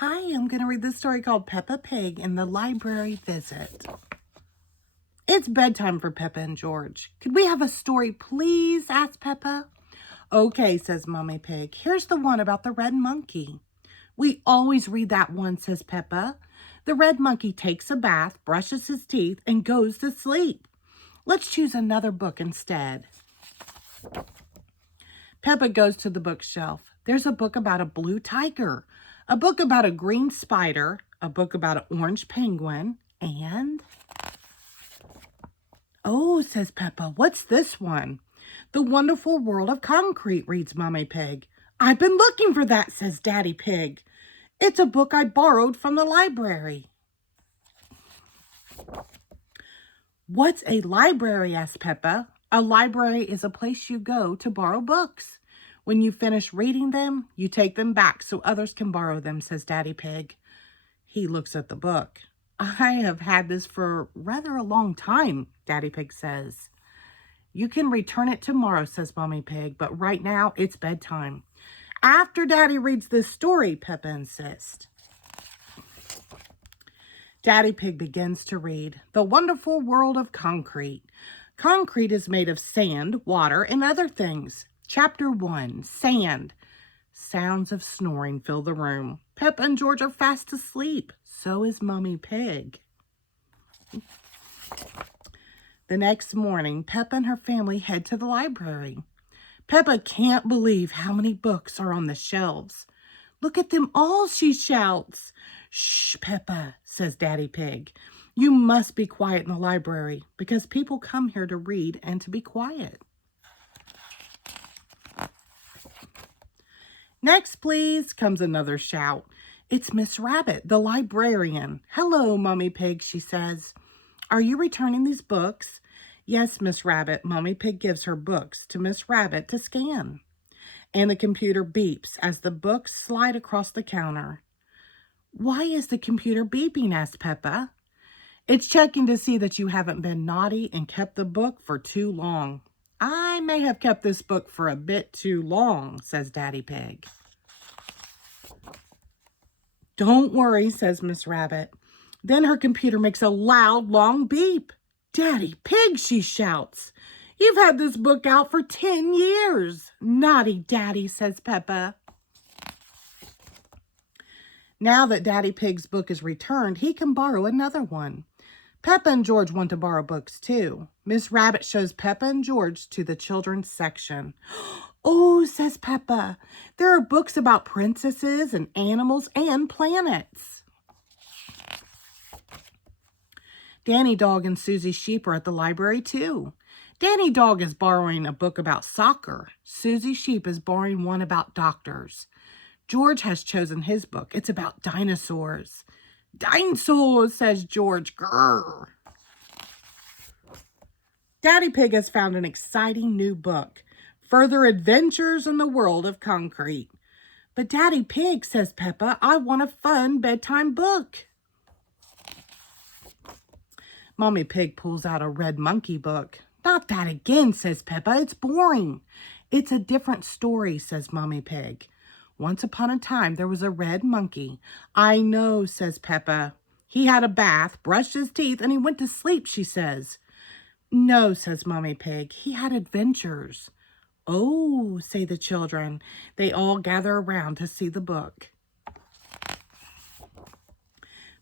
Hi, I'm going to read this story called Peppa Pig and the Library Visit. It's bedtime for Peppa and George. Could we have a story, please? Asked Peppa. Okay, says Mommy Pig. Here's the one about the red monkey. We always read that one, says Peppa. The red monkey takes a bath, brushes his teeth, and goes to sleep. Let's choose another book instead. Peppa goes to the bookshelf. There's a book about a blue tiger, a book about a green spider, a book about an orange penguin, and... Oh, says Peppa, what's this one? The Wonderful World of Concrete, reads Mommy Pig. I've been looking for that, says Daddy Pig. It's a book I borrowed from the library. What's a library, asked Peppa. A library is a place you go to borrow books. When you finish reading them, you take them back so others can borrow them, says Daddy Pig. He looks at the book. I have had this for rather a long time, Daddy Pig says. You can return it tomorrow, says Mommy Pig, but right now it's bedtime. After Daddy reads this story, Peppa insists. Daddy Pig begins to read The Wonderful World of Concrete. Concrete is made of sand, water, and other things. Chapter 1, Sand. Sounds of snoring fill the room. Peppa and George are fast asleep. So is Mommy Pig. The next morning, Peppa and her family head to the library. Peppa can't believe how many books are on the shelves. Look at them all, she shouts. Shh, Peppa, says Daddy Pig. You must be quiet in the library because people come here to read and to be quiet. Next, please, comes another shout. It's Miss Rabbit, the librarian. Hello, Mommy Pig, she says. Are you returning these books? Yes, Miss Rabbit. Mommy Pig gives her books to Miss Rabbit to scan. And the computer beeps as the books slide across the counter. Why is the computer beeping? Asked Peppa. It's checking to see that you haven't been naughty and kept the book for too long. I may have kept this book for a bit too long, says Daddy Pig. Don't worry, says Miss Rabbit. Then her computer makes a loud, long beep. Daddy Pig, she shouts. You've had this book out for 10 years. Naughty Daddy, says Peppa. Now that Daddy Pig's book is returned, he can borrow another one. Peppa and George want to borrow books too. Miss Rabbit shows Peppa and George to the children's section. Oh, says Peppa, there are books about princesses and animals and planets. Danny Dog and Susie Sheep are at the library too. Danny Dog is borrowing a book about soccer. Susie Sheep is borrowing one about doctors. George has chosen his book. It's about dinosaurs. Dinosaurs, says George. Grrr. Daddy Pig has found an exciting new book. Further Adventures in the World of Concrete. But Daddy Pig, says Peppa, I want a fun bedtime book. Mommy Pig pulls out a red monkey book. Not that again, says Peppa. It's boring. It's a different story, says Mommy Pig. Once upon a time, there was a red monkey. I know, says Peppa. He had a bath, brushed his teeth, and he went to sleep, she says. No, says Mommy Pig. He had adventures. Oh, say the children. They all gather around to see the book.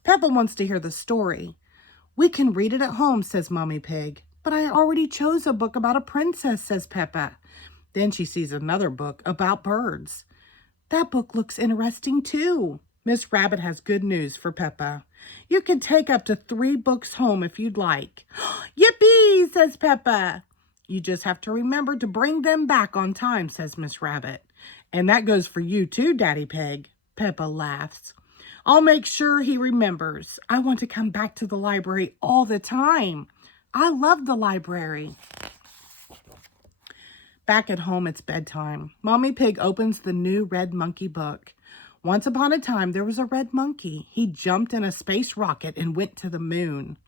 Peppa wants to hear the story. We can read it at home, says Mommy Pig. But I already chose a book about a princess, says Peppa. Then she sees another book about birds. That book looks interesting too. Miss Rabbit has good news for Peppa. You can take up to 3 books home if you'd like. Yippee, says Peppa. You just have to remember to bring them back on time, says Miss Rabbit. And that goes for you too, Daddy Pig. Peppa laughs. I'll make sure he remembers. I want to come back to the library all the time. I love the library. Back at home, it's bedtime. Mommy Pig opens the new red monkey book. Once upon a time, there was a red monkey. He jumped in a space rocket and went to the moon.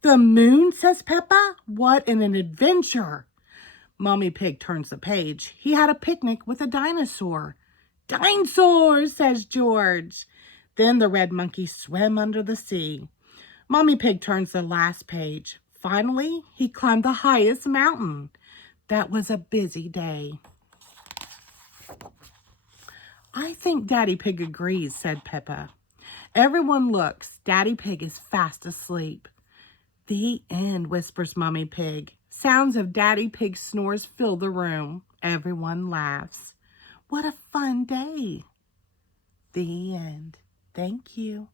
The moon, says Peppa? What an adventure. Mommy Pig turns the page. He had a picnic with a dinosaur. Dinosaur, says George. Then the red monkey swam under the sea. Mommy Pig turns the last page. Finally, he climbed the highest mountain. That was a busy day. I think Daddy Pig agrees, said Peppa. Everyone looks. Daddy Pig is fast asleep. The end, whispers Mommy Pig. Sounds of Daddy Pig's snores fill the room. Everyone laughs. What a fun day. The end. Thank you.